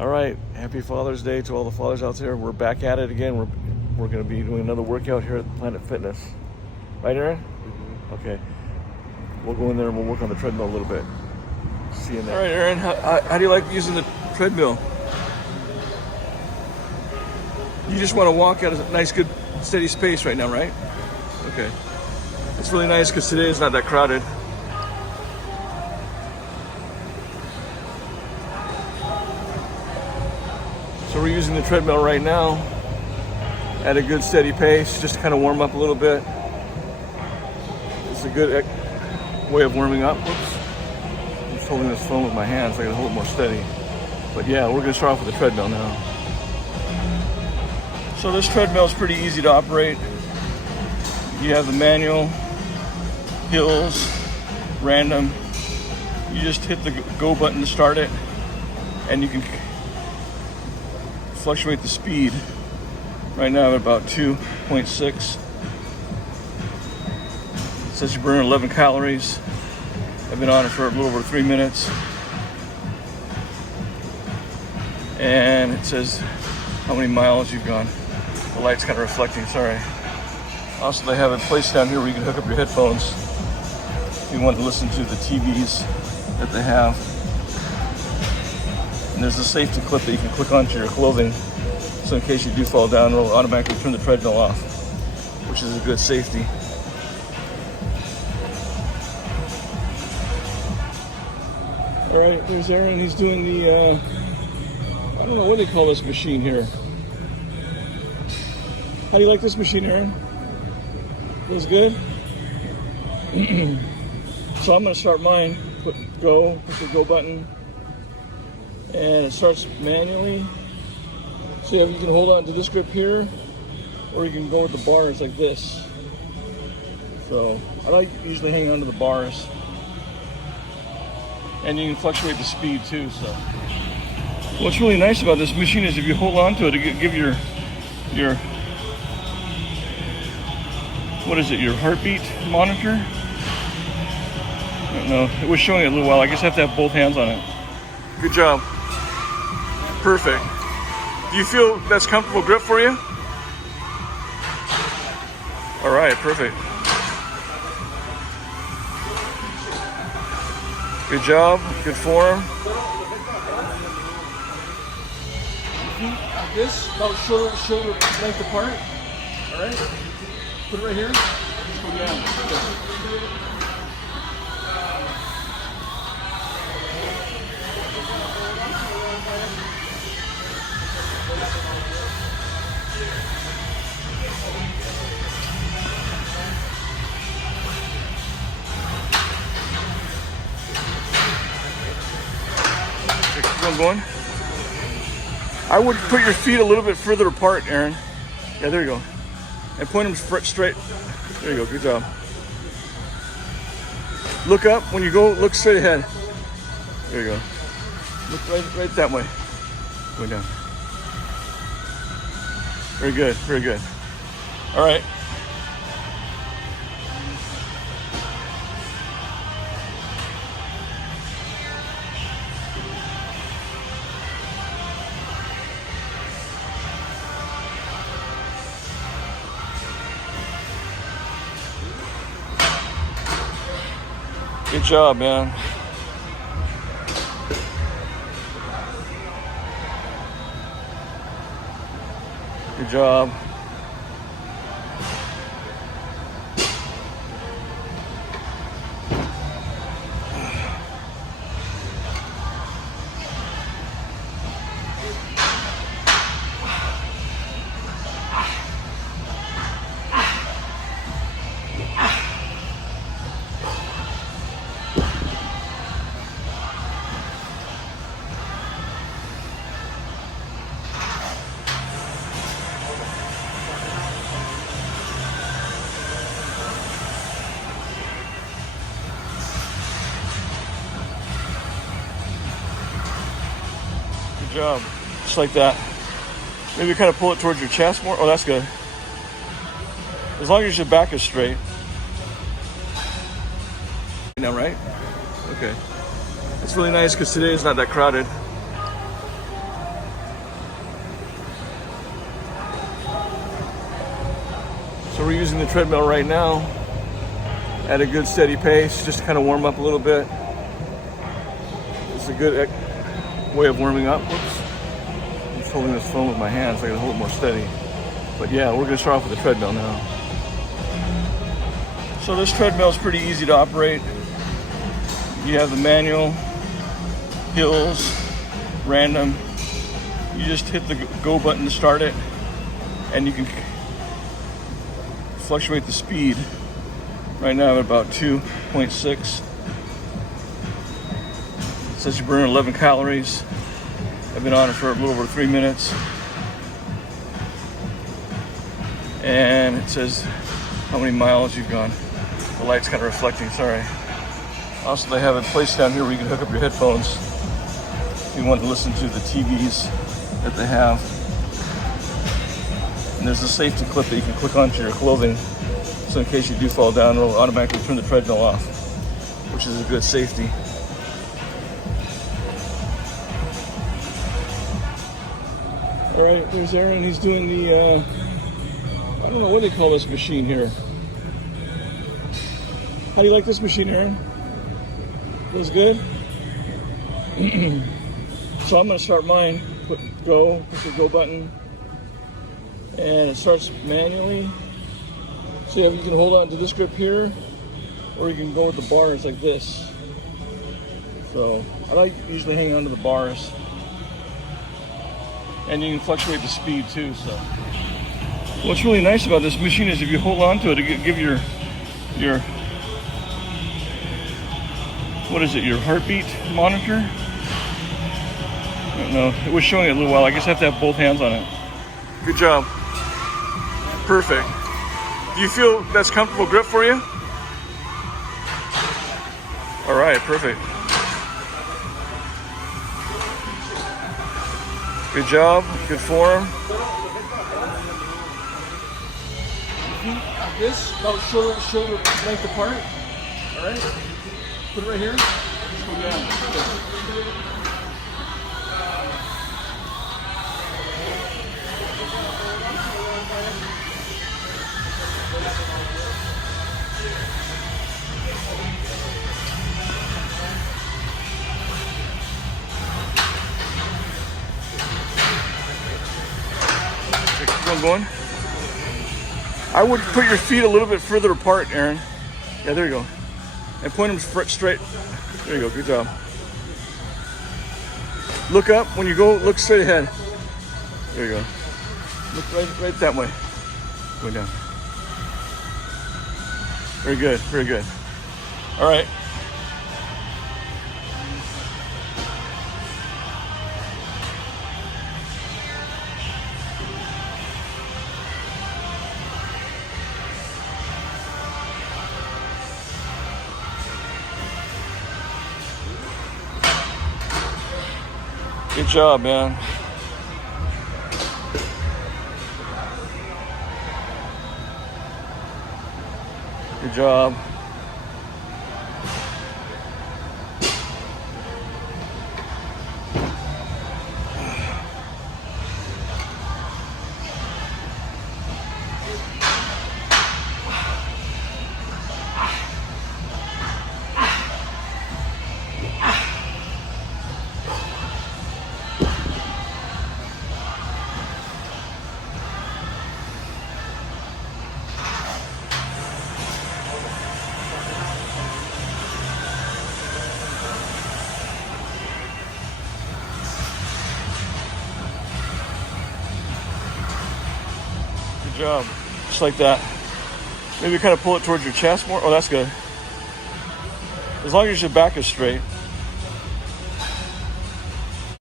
All right, happy Father's Day to all the fathers out there. We're back at it again. We're going to be doing another workout here at Planet Fitness. Right, Aaron? Mm-hmm. Okay. We'll go in there and we'll work on the treadmill a little bit. See you in there. All right, Aaron, how do you like using the treadmill? You just want to walk at a nice, good, steady pace right now, right? Okay. It's really nice because today it's not that crowded. So we're using the treadmill right now at a good steady pace, just to kind of warm up a little bit. It's a good way of warming up. Whoops. I'm just holding this phone with my hands, so I gotta hold it more steady. But yeah, we're gonna start off with the treadmill now. So this treadmill is pretty easy to operate. You have the manual, hills, random. You just hit the go button to start it, and you can fluctuate the speed. Right now I'm at about 2.6. It says you burn 11 calories. I've been on it for a little over 3 minutes. And it says how many miles you've gone. The light's kind of reflecting, sorry. Also, they have a place down here where you can hook up your headphones if you want to listen to the TVs that they have. And there's a safety clip that you can click onto your clothing, so in case you do fall down, it'll automatically turn the treadmill off, which is a good safety. All right, there's Aaron. He's doing the, I don't know what they call this machine here. How do you like this machine, Aaron? Feels good? So I'm gonna start mine. Push the go button. And it starts manually. So you can hold on to this grip here, or you can go with the bars like this. So I like usually hang on to the bars. And you can fluctuate the speed too. So what's really nice about this machine is if you hold on to it, it give your what is it, your heartbeat monitor? I don't know, it was showing it a little while. I guess I have to have both hands on it. Good job. Perfect. Do you feel that's comfortable grip for you? All right, perfect. Good job, good form. Like this, about shoulder length apart. All right, put it right here. Just go down. Keep on going. I would put your feet a little bit further apart, Aaron. Yeah, there you go. And point them straight. There you go, good job. Look up, when you go, look straight ahead. There you go. Look right that way. Going down. Very good, very good. All right. Good job, man. Good job. Good job. Just like that. Maybe kind of pull it towards your chest more. Oh, that's good. As long as your back is straight. Now, right? Okay. It's really nice because today is not that crowded. So we're using the treadmill right now at a good steady pace, just to kind of warm up a little bit. It's a good way of warming up. Whoops. I'm just holding this phone with my hands, so I gotta hold it more steady. But yeah, we're gonna start off with the treadmill now. So this treadmill is pretty easy to operate. You have the manual, hills, random. You just hit the go button to start it, and you can fluctuate the speed. Right now I'm at about 2.6. It says you burn 11 calories. I've been on it for a little over 3 minutes. And it says how many miles you've gone. The light's kind of reflecting, sorry. Also, they have a place down here where you can hook up your headphones if you want to listen to the TVs that they have. And there's a safety clip that you can click onto your clothing, so in case you do fall down, it'll automatically turn the treadmill off, which is a good safety. All right, there's Aaron. He's doing the, I don't know what they call this machine here. How do you like this machine, Aaron? Feels good? So I'm gonna start mine. Push the go button. And it starts manually. So you can hold on to this grip here, or you can go with the bars like this. So I like usually hang on to the bars. And you can fluctuate the speed too. So what's really nice about this machine is if you hold on to it, it give your what is it, your heartbeat monitor? I don't know, it was showing it a little while. I guess I have to have both hands on it. Good job. Perfect. Do you feel that's comfortable grip for you? All right, perfect. Good job, good form. Like this, about shoulder length apart. All right, put it right here. Just go down. Keep going. I would put your feet a little bit further apart, Aaron. Yeah, there you go. And point them straight. There you go, good job. Look up, when you go, look straight ahead. There you go. Look right that way. Going down. Very good, very good. All right. Good job, man. Good job. Good job. Just like that. Maybe kind of pull it towards your chest more. Oh, that's good. As long as your back is straight.